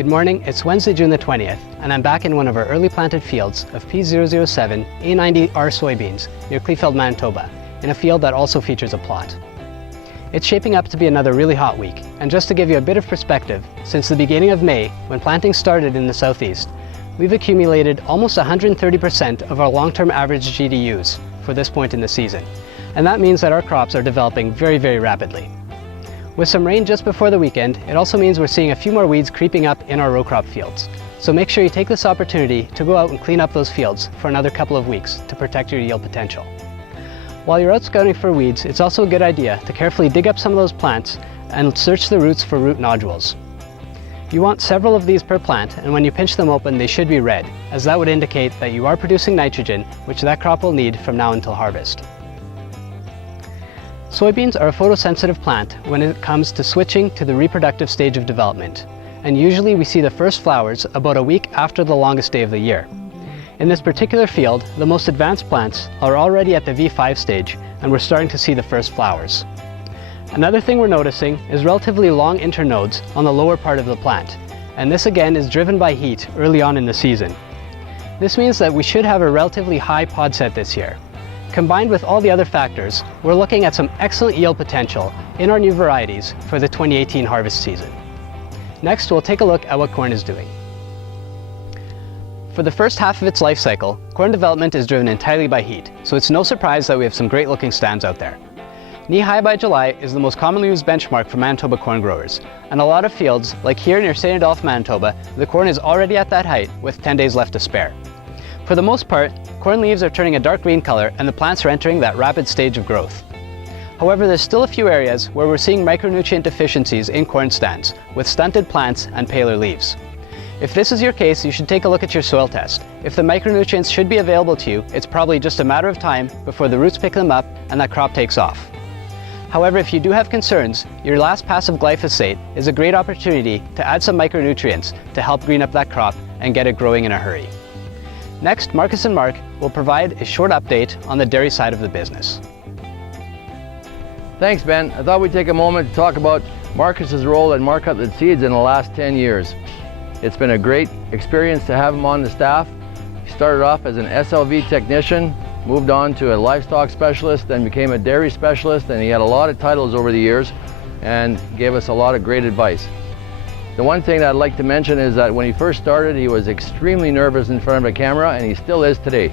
Good morning, it's Wednesday, June the 20th, and I'm back in one of our early planted fields of P007 A90R soybeans near Kleefeld, Manitoba, in a field that also features a plot. It's shaping up to be another really hot week, and just to give you a bit of perspective, since the beginning of May, when planting started in the southeast, we've accumulated almost 130% of our long-term average GDUs for this point in the season, and that means that our crops are developing very, very rapidly. With some rain just before the weekend, it also means we're seeing a few more weeds creeping up in our row crop fields. So make sure you take this opportunity to go out and clean up those fields for another couple of weeks to protect your yield potential. While you're out scouting for weeds, it's also a good idea to carefully dig up some of those plants and search the roots for root nodules. You want several of these per plant, and when you pinch them open, they should be red, as that would indicate that you are producing nitrogen, which that crop will need from now until harvest. Soybeans are a photosensitive plant when it comes to switching to the reproductive stage of development, and usually we see the first flowers about a week after the longest day of the year. In this particular field, the most advanced plants are already at the V5 stage, and we're starting to see the first flowers. Another thing we're noticing is relatively long internodes on the lower part of the plant, and this again is driven by heat early on in the season. This means that we should have a relatively high pod set this year. Combined with all the other factors, we're looking at some excellent yield potential in our new varieties for the 2018 harvest season. Next, we'll take a look at what corn is doing. For the first half of its life cycle, corn development is driven entirely by heat, so it's no surprise that we have some great looking stands out there. Knee-high by July is the most commonly used benchmark for Manitoba corn growers, and a lot of fields, like here near St. Adolphe, Manitoba, the corn is already at that height with 10 days left to spare. For the most part, corn leaves are turning a dark green color and the plants are entering that rapid stage of growth. However, there's still a few areas where we're seeing micronutrient deficiencies in corn stands, with stunted plants and paler leaves. If this is your case, you should take a look at your soil test. If the micronutrients should be available to you, it's probably just a matter of time before the roots pick them up and that crop takes off. However, if you do have concerns, your last pass of glyphosate is a great opportunity to add some micronutrients to help green up that crop and get it growing in a hurry. Next, Marcus and Mark will provide a short update on the dairy side of the business. Thanks, Ben. I thought we'd take a moment to talk about Marcus's role at Marc Hutlet Seeds in the last 10 years. It's been a great experience to have him on the staff. He started off as an SLV technician, moved on to a livestock specialist, then became a dairy specialist, and he had a lot of titles over the years and gave us a lot of great advice. The one thing that I'd like to mention is that when he first started, he was extremely nervous in front of a camera, and he still is today.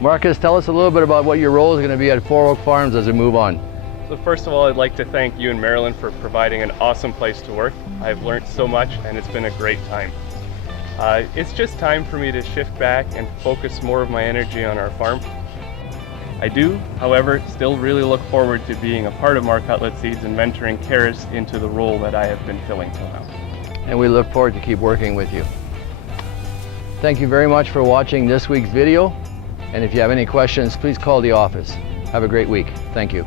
Marcus, tell us a little bit about what your role is going to be at Four Oak Farms as we move on. So first of all, I'd like to thank you and Marilyn for providing an awesome place to work. I've learned so much and it's been a great time. It's just time for me to shift back and focus more of my energy on our farm. I do, however, still really look forward to being a part of Marc Hutlet Seeds and mentoring Karis into the role that I have been filling till now. And we look forward to keep working with you. Thank you very much for watching this week's video. And if you have any questions, please call the office. Have a great week. Thank you.